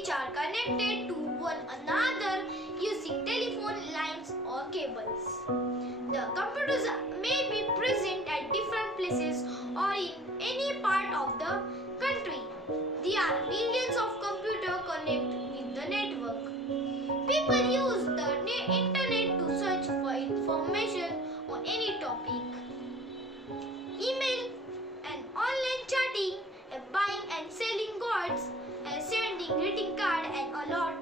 which are connected to one another using telephone lines or cables. The computers may be present at different places or in any part of the country. There are millions of computers connected with the network. People use the internet to search for information on any topic. Email and online chatting, buying and selling goods, sending greeting card and a lot